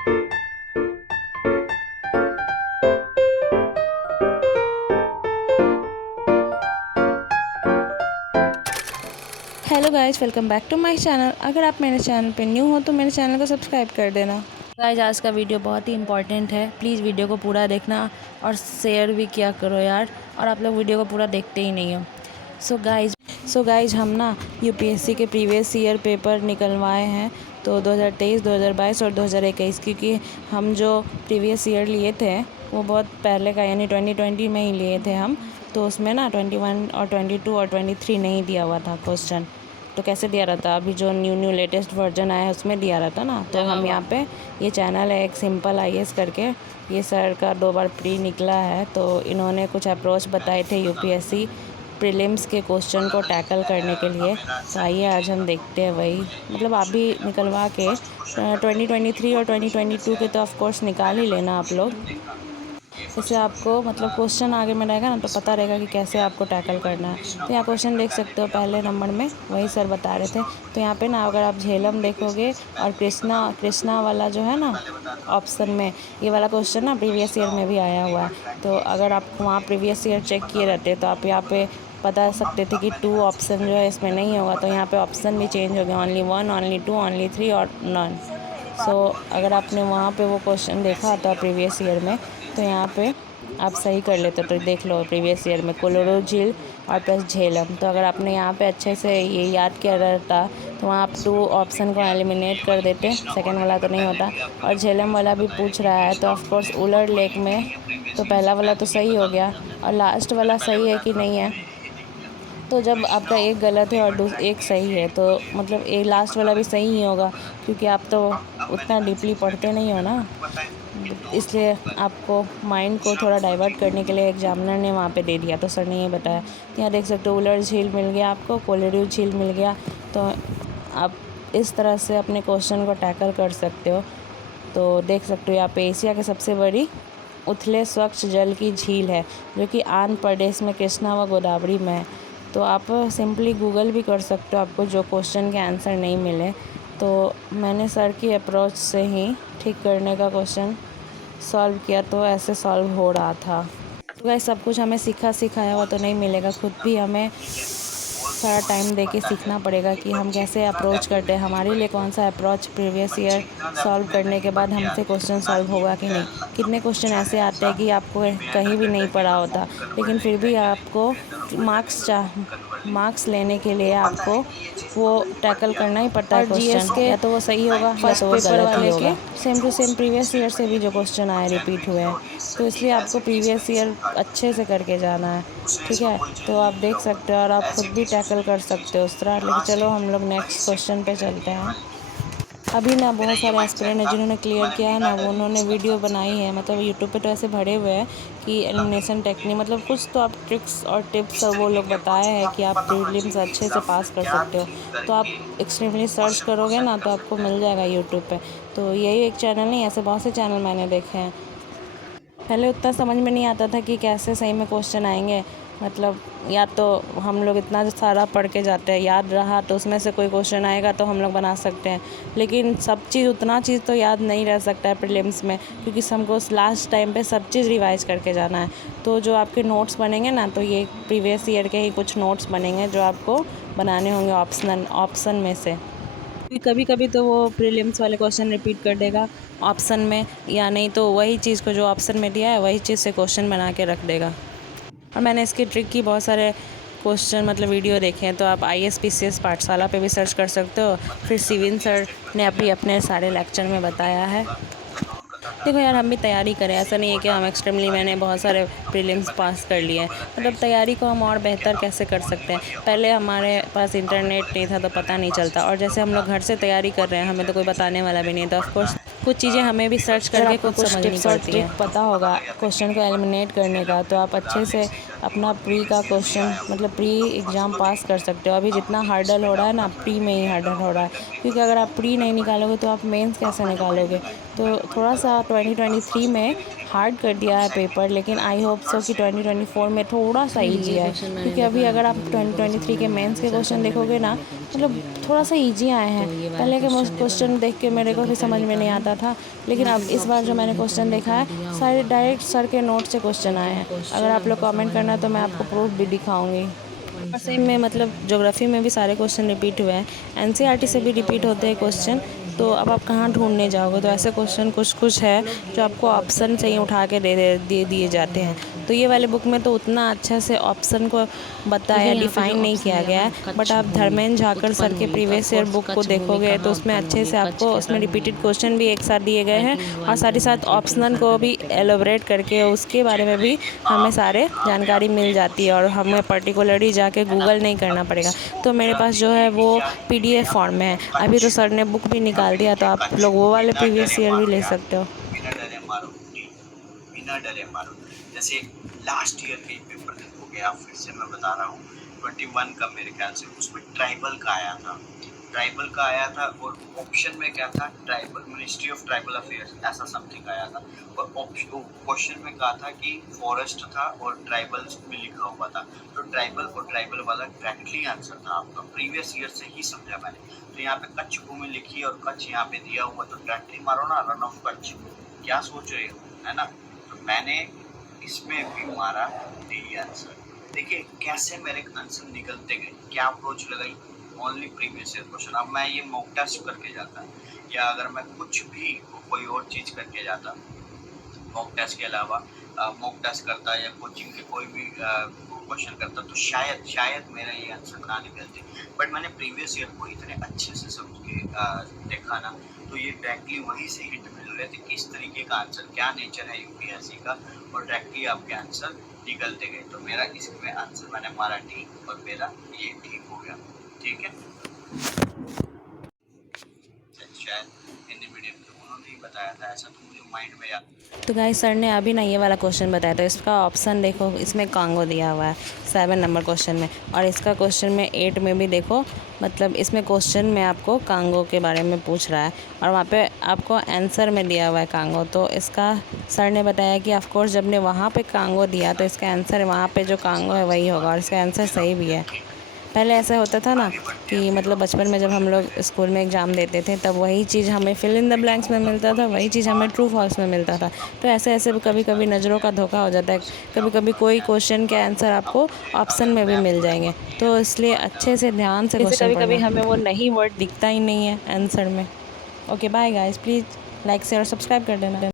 Hello guys, welcome back to my channel. अगर आप मेरे चैनल पे न्यू हो तो मेरे चैनल को सब्सक्राइब कर देना। गाइस, आज का वीडियो बहुत ही इंपॉर्टेंट है, प्लीज़ वीडियो को पूरा देखना और शेयर भी किया करो यार। और आप लोग वीडियो को पूरा देखते ही नहीं हो। सो गाइस हम ना यूपीएससी के प्रीवियस ईयर पेपर निकलवाए हैं, तो 2023, 2022 और 2021, क्योंकि हम जो प्रीवियस ईयर लिए थे वो बहुत पहले का, यानी 2020 में ही लिए थे हम। तो उसमें ना 21 और 22 और 23 नहीं दिया हुआ था क्वेश्चन। तो कैसे दिया रहता, अभी जो न्यू लेटेस्ट वर्जन आया है उसमें दिया रहता ना। तो हम यहाँ पे, ये चैनल है एक सिंपल आईएएस करके, ये सर का 2 बार प्री निकला है, तो इन्होंने कुछ अप्रोच बताए थे यूपीएससी प्रीलिम्स के क्वेश्चन को टैकल करने के लिए। तो आइए आज हम देखते हैं वही, मतलब आप भी निकलवा के 2023 और 2022 के तो ऑफकोर्स निकाल ही लेना आप लोग। इससे आपको मतलब क्वेश्चन आगे में रहेगा ना, तो पता रहेगा कि कैसे आपको टैकल करना है। तो यहाँ क्वेश्चन देख सकते हो, पहले नंबर में वही सर बता रहे थे। तो यहाँ पे ना अगर आप झेलम देखोगे और कृष्णा वाला जो है ना ऑप्शन में, ये वाला क्वेश्चन ना प्रीवियस ईयर में भी आया हुआ है। तो अगर आप वहाँ प्रीवियस ईयर चेक किए रहते तो आप यहाँ पे बता सकते थे कि 2 ऑप्शन जो है इसमें नहीं होगा। तो यहाँ पे ऑप्शन भी चेंज हो गया, ओनली 1, ओनली 2, ओनली 3 और नॉन। सो अगर आपने वहाँ पे वो क्वेश्चन देखा था प्रीवियस ईयर में, तो यहाँ पे आप सही कर लेते। तो देख लो प्रीवियस ईयर में कोलोरो झील और प्लस झेलम। तो अगर आपने यहाँ पे अच्छे से ये याद किया रहता तो वहाँ आप 2 ऑप्शन को एलिमिनेट कर देते, सेकंड वाला तो नहीं होता। और झेलम वाला भी पूछ रहा है, तो ऑफकोर्स उलर लेक में तो पहला वाला तो सही हो गया, और लास्ट वाला सही है कि नहीं है। तो जब आपका एक गलत है और एक सही है, तो मतलब एक लास्ट वाला भी सही ही होगा, क्योंकि आप तो उतना डीपली पढ़ते नहीं हो ना। इसलिए आपको माइंड को थोड़ा डाइवर्ट करने के लिए एग्जामिनर ने वहाँ पे दे दिया, तो सर ने ये बताया। तो यहाँ देख सकते हो उलर झील मिल गया आपको, कोलोरियो झील मिल गया। तो आप इस तरह से अपने क्वेश्चन को टैकल कर सकते हो। तो देख सकते हो यहाँ पे एशिया की सबसे बड़ी उथले स्वच्छ जल की झील है, जो कि आंध्र प्रदेश में कृष्णा व गोदावरी में है। तो आप सिंपली गूगल भी कर सकते हो, आपको जो क्वेश्चन के आंसर नहीं मिले। तो मैंने सर की अप्रोच से ही ठीक करने का क्वेश्चन सॉल्व किया, तो ऐसे सॉल्व हो रहा था। तो गाइस, सब कुछ हमें सिखाया हुआ तो नहीं मिलेगा, खुद भी हमें सारा टाइम दे के सीखना पड़ेगा कि हम कैसे अप्रोच करते हैं, हमारे लिए कौन सा अप्रोच प्रीवियस ईयर सॉल्व करने के बाद हमसे क्वेश्चन सॉल्व होगा कि नहीं। कितने क्वेश्चन ऐसे आते हैं कि आपको कहीं भी नहीं पढ़ा होता, लेकिन फिर भी आपको मार्क्स लेने के लिए आपको वो टैकल करना ही पड़ता है क्वेश्चन, या तो वो सही होगा या तो वो गलत ही होगा। Same to same previous year से भी जो क्वेश्चन आए रिपीट हुए हैं, तो इसलिए आपको प्रीवियस ईयर अच्छे से करके जाना है, ठीक है। तो आप देख सकते हो और आप खुद भी टैकल कर सकते हो उस तरह। लेकिन चलो हम लोग नेक्स्ट क्वेश्चन पे चलते हैं। अभी ना बहुत सारे एस्पिरेंट हैं जिन्होंने क्लियर किया है ना, वो उन्होंने वीडियो बनाई है, मतलब यूट्यूब पे तो ऐसे भरे हुए हैं कि एलिमिनेशन टेक्निक, मतलब कुछ तो आप ट्रिक्स और टिप्स वो लोग बताए हैं कि आप प्रीलिम्स अच्छे से पास कर सकते हो। तो आप एक्सट्रीमली सर्च करोगे ना तो आपको मिल जाएगा यूट्यूब पे। तो यही एक चैनल नहीं, ऐसे बहुत से चैनल मैंने देखे हैं। पहले उतना समझ में नहीं आता था कि कैसे सही में क्वेश्चन आएंगे, मतलब या तो हम लोग इतना सारा पढ़ के जाते हैं, याद रहा तो उसमें से कोई क्वेश्चन आएगा तो हम लोग बना सकते हैं। लेकिन सब चीज़, उतना चीज़ तो याद नहीं रह सकता है प्रीलिम्स में, क्योंकि हमको लास्ट टाइम पे सब चीज़ रिवाइज करके जाना है। तो जो आपके नोट्स बनेंगे ना, तो ये प्रीवियस ईयर के ही कुछ नोट्स बनेंगे जो आपको बनाने होंगे ऑप्शन में से। कभी कभी तो वो प्रीलिम्स वाले क्वेश्चन रिपीट कर देगा ऑप्शन में, या नहीं तो वही चीज़ को जो ऑप्शन में दिया है वही चीज़ से क्वेश्चन बना के रख देगा। और मैंने इसकी ट्रिक की बहुत सारे क्वेश्चन मतलब वीडियो देखे हैं, तो आप ISPCS पाठशाला पे भी सर्च कर सकते हो। फिर सिविन सर ने अपने सारे लेक्चर में बताया है। देखो यार, हम भी तैयारी करें, ऐसा नहीं है कि हम एक्सट्रीमली मैंने बहुत सारे प्रीलिम्स पास कर लिए हैं। मतलब तैयारी को हम और बेहतर कैसे कर सकते हैं। पहले हमारे पास इंटरनेट नहीं था तो पता नहीं चलता, और जैसे हम लोग घर से तैयारी कर रहे हैं, हमें तो कोई बताने वाला भी नहीं है। तो ऑफकोर्स कुछ चीज़ें हमें भी सर्च करके कुछ समझनी पड़ती है। पता होगा क्वेश्चन को एलिमिनेट करने का, तो आप अच्छे से अपना प्री का क्वेश्चन मतलब प्री एग्ज़ाम पास कर सकते हो। अभी जितना हार्डल हो रहा है ना, प्री में ही हार्डल हो रहा है, क्योंकि अगर आप प्री नहीं निकालोगे तो आप मेंस कैसे निकालोगे। तो थोड़ा सा 2023 में हार्ड कर दिया है पेपर, लेकिन आई होप सो कि 2024 में थोड़ा सा ईजी है, क्योंकि अभी अगर आप 2023 के मेंस के क्वेश्चन देखोगे ना, मतलब थोड़ा सा ईजी आए हैं। पहले के क्वेश्चन देख के मेरे को भी समझ में नहीं आता था, लेकिन अब इस बार जो मैंने क्वेश्चन देखा है सारे डायरेक्ट सर के नोट से क्वेश्चन आए हैं। अगर आप लोग कमेंट करना तो मैं आपको प्रूफ भी दिखाऊंगी। और सेम में मतलब ज्योग्राफी में भी सारे क्वेश्चन रिपीट हुए हैं, एनसीईआरटी से भी रिपीट होते हैं क्वेश्चन। तो अब आप कहाँ ढूंढने जाओगे? तो ऐसे क्वेश्चन कुछ है जो आपको ऑप्शन से ही उठा के दे दिए जाते हैं। तो ये वाले बुक में तो उतना अच्छा से ऑप्शन को बताया, डिफ़ाइन नहीं किया गया है। बट आप धर्मेंद्र झाकर सर के प्रीवियस ईयर बुक को देखोगे तो उसमें अच्छे से आपको उसमें रिपीटेड क्वेश्चन भी एक साथ दिए गए हैं, और साथ ही साथ ऑप्शनल को भी एलोबरेट करके उसके बारे में भी हमें सारे जानकारी मिल जाती है, और हमें पर्टिकुलरली जाके गूगल नहीं करना पड़ेगा। तो मेरे पास जो है वो PDF फॉर्म में है। अभी तो सर ने बुक भी निकाल दिया, तो आप लोग वो वाले प्रीवियस ईयर भी ले सकते हो। बिना डरे मारो, बिना डरे मारो। जैसे लास्ट ईयर के पेपर हो गया, फिर से मैं बता रहा हूँ 21 का मेरे ख्याल से, उसमें ट्राइबल का आया था और ऑप्शन में क्या था, tribal ministry of tribal affairs ऐसा समथिंग आया था, और क्वेश्चन में कहा था कि फॉरेस्ट था और ट्राइबल्स में लिखा हुआ था। तो ट्राइबल वाला डायरेक्टली आंसर था आपका, प्रीवियस ईयर से ही समझा मैंने। तो यहाँ पे कच्छ भूमि लिखी और कच्छ यहाँ पे दिया हुआ, तो डायरेक्टली मारो ना, रन ऑफ कच्छ। क्या सोच रहे हो, है ना? तो मैंने इसमें भी मारा डी आंसर। देखिए कैसे मेरे आंसर निकलते गए, क्या अप्रोच लगाई, ओनली प्रीवियस ईयर क्वेश्चन। अब मैं ये मॉक टेस्ट करके जाता, या अगर मैं कुछ भी कोई और चीज़ करके जाता मॉक टेस्ट के अलावा, मॉक टेस्ट करता या कोचिंग के कोई भी क्वेश्चन करता, तो शायद मेरा ये आंसर ना निकलते। बट मैंने प्रीवियस ईयर को इतने अच्छे से समझ के देखा ना, तो ये डायरेक्टली वहीं से हिंट मिल रहे थे किस तरीके का आंसर, क्या नेचर है यूपीएससी का, और डायरेक्टली आपके आंसर निकलते गए। तो मेरा इसमें आंसर मैंने मारा ठीक, और मेरा ये ठीक हो गया। ठीक है, शायद हिंदी मीडियम के उन्होंने ही बताया था ऐसा, तो मुझे माइंड में याद। तो गाइस सर ने अभी ना ये वाला क्वेश्चन बताया, तो इसका ऑप्शन देखो, इसमें कांगो दिया हुआ है 7 नंबर क्वेश्चन में, और इसका क्वेश्चन में 8 में भी देखो, मतलब इसमें क्वेश्चन में आपको कांगो के बारे में पूछ रहा है, और वहाँ पे आपको आंसर में दिया हुआ है कांगो। तो इसका सर ने बताया कि ऑफ कोर्स जब ने वहाँ पे कांगो दिया, तो इसका आंसर वहाँ पे जो कांगो है वही होगा, और इसका आंसर सही भी है। पहले ऐसा होता था ना कि मतलब बचपन में जब हम लोग स्कूल में एग्ज़ाम देते थे, तब वही चीज़ हमें फिल इन द ब्लैंक्स में मिलता था, वही चीज़ हमें ट्रू फॉल्स में मिलता था। तो ऐसे ऐसे कभी कभी नज़रों का धोखा हो जाता है, कभी कभी कोई क्वेश्चन के आंसर आपको ऑप्शन में भी मिल जाएंगे। तो इसलिए अच्छे से ध्यान से क्वेश्चन पढ़ना। कभी हमें वो नहीं वर्ड दिखता ही नहीं है आंसर में। Okay bye guys, please like share और सब्सक्राइब कर देना।